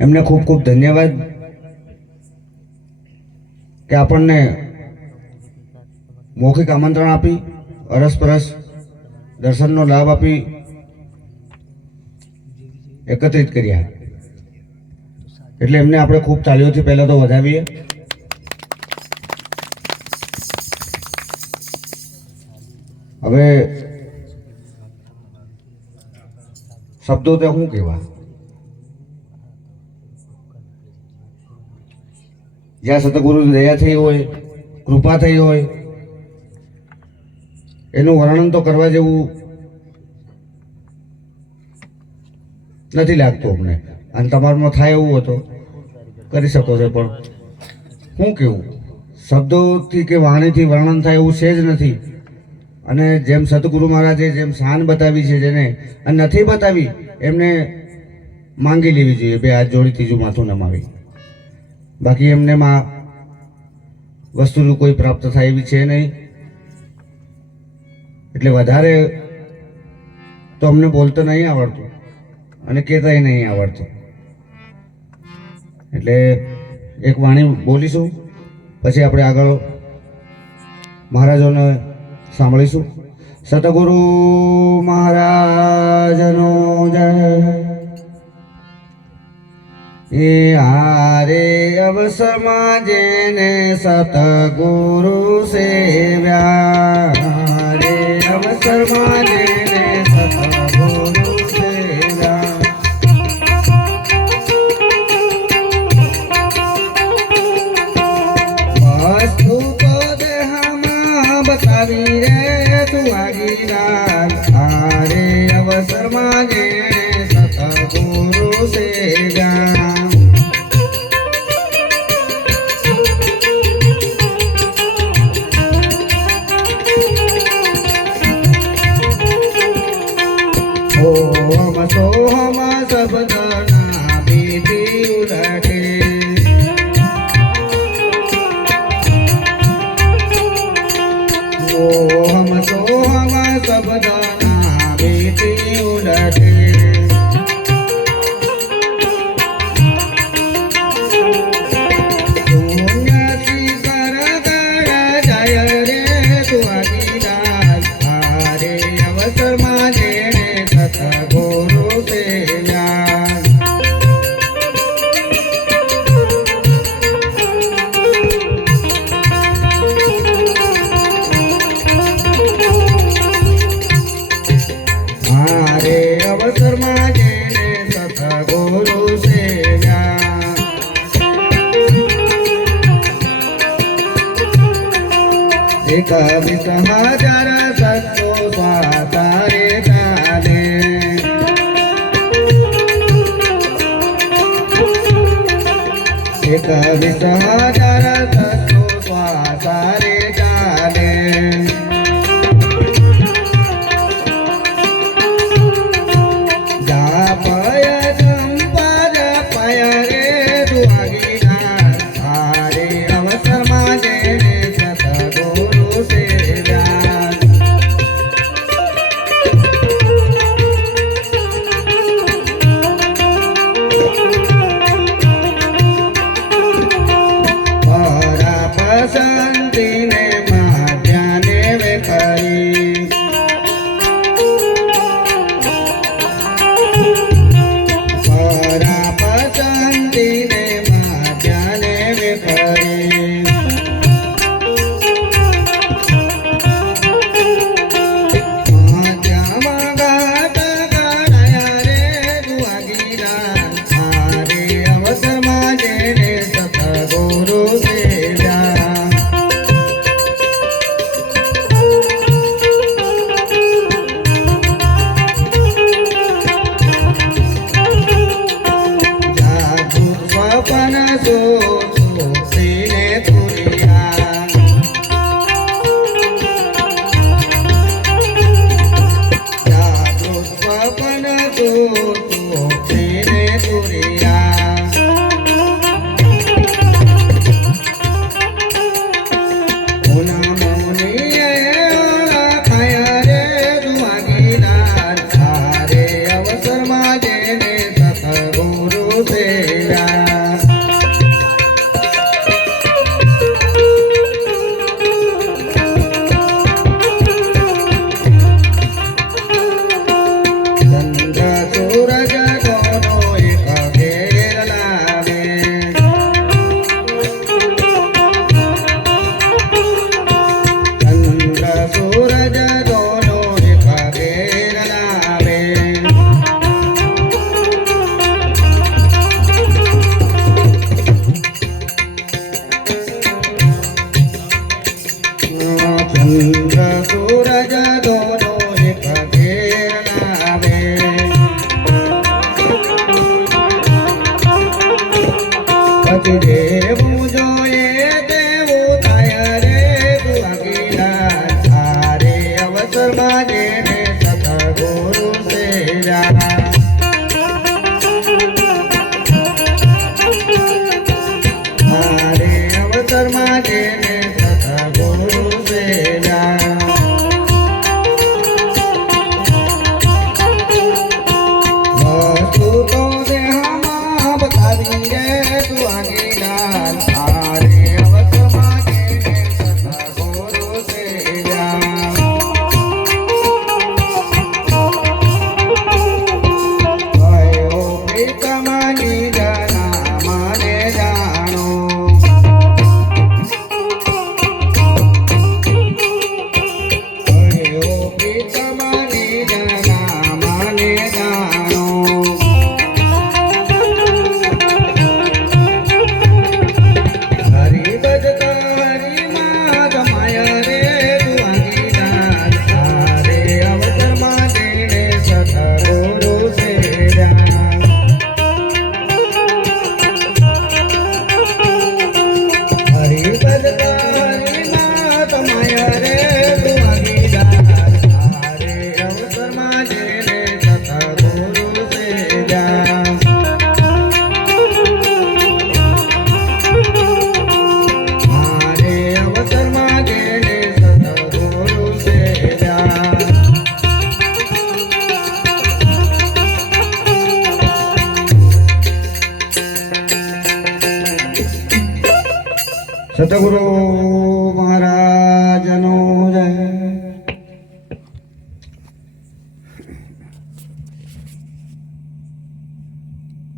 એમને ખૂબ ખૂબ ધન્યવાદ કે આપણને મૌખિક આમંત્રણ આપી, અરસપરસ દર્શનનો લાભ આપી એકત્રિત કર્યા. એટલે એમને આપણે ખૂબ તાળીઓથી પહેલાં તો વધાવીએ. હવે શબ્દો તો શું કહેવા, જ્યાં સતગુરુ દયા થઈ હોય, કૃપા થઈ હોય, એનું વર્ણન તો કરવા જેવું નથી લાગતું અમને. અને તમારામાં થાય એવું હતો કરી શકો છો, પણ શું કેવું, શબ્દોથી કે વાણીથી વર્ણન થાય એવું છે જ નથી. અને જેમ સતગુરુ મહારાજે જેમ શાન બતાવી છે જેને, અને નથી બતાવી એમને માંગી લેવી જોઈએ, બે હાથ જોડી ત્રીજું માથું નમાવી. બાકી એમને માં વસ્તુનું કોઈ પ્રાપ્ત થાય એવી છે નહીં. એટલે વધારે તો અમને બોલતો નહીં આવડતું અને કહેતાય નહીં આવડતું. એટલે એક વાણી બોલીશું, પછી આપણે આગળ મહારાજોને સાંભળીશું. સતગુરુ મહારાજનો જય. એ હારે અવસરમાં જેને સતગુરુ સેવ્યા, હારે અવસરમાં જેને સતગુરુ સેવ્યા, વસ્તુ તો દેહમાં બતાવી રે તું આગીદાર, હારે અવસરમાં જેને સતગુરુ સેવ્યા. ઓમ સોહમ શબ્દના બીજી ઉલટે, ઓમ સોહમ શબ્દના બીજી ઉલટે, શૂન્યથી કરગળ જય રે તું આગીદાર, હારે અવસરમાં જેને સતગુરુ સેવ્યા. હારે અવસરમાં જેને સતગુરુ સેવ્યા. એક વિસ હજાર સત્તો સ્વાતારે ચાલે, એક વિસ હજાર સત્તો સ્વાતારે ચાલે, જાપય ચંપા જપય રે તું આગીદાર, હારે અવસરમાં જેને સતગુરુ સેવ્યા. પરા પસંદીને માધ્યાને વેખરી, પરા પસંદીને માધ્યાને વેખરી, માધ્યામાં ગાત ગાળાયા રે તું આગીદાર, હારે અવસરમાં જેને સતગુરુ સેવ્યા. જાગૃત સ્વપન સોને તુરિયા, જાગૃત સ્વપન સોને તુરિયા. મુના મુનિએ ખાયા રે તું આગીદાર, હારે અવસરમાં જેને સતગુરુ સેવ્યા. પછી જેવું જોઈએ તેવું થાય રે દુઆગીલા સારે અવસરમાં જેને સતગુરુ સેવ્યા સારે અવસરમાં જેને સતગુરુ સેવ્યા વસ્તુ તો દેહમાં બતાવી રે દુઆગીલા સારે અવસરમાં જેને સતગુરુ સેવ્યા ભયો પિતમાની જના મને જાણો ભયો પિતમાની જના મને જાણો હરી ભજતા હરીમાં જમાયા રે દુઆગીલા સારે અવસરમાં જેને સતગુરુ સેવ્યા હરી ભજતા હરીમાં જમાયા રે દુઆગીલા સારે અવસરમાં જેને સતગુરુ સેવ્યા મારે અવસરમાં જેને સતગુરુ સેવ્યા સતગુરુ મહારાજ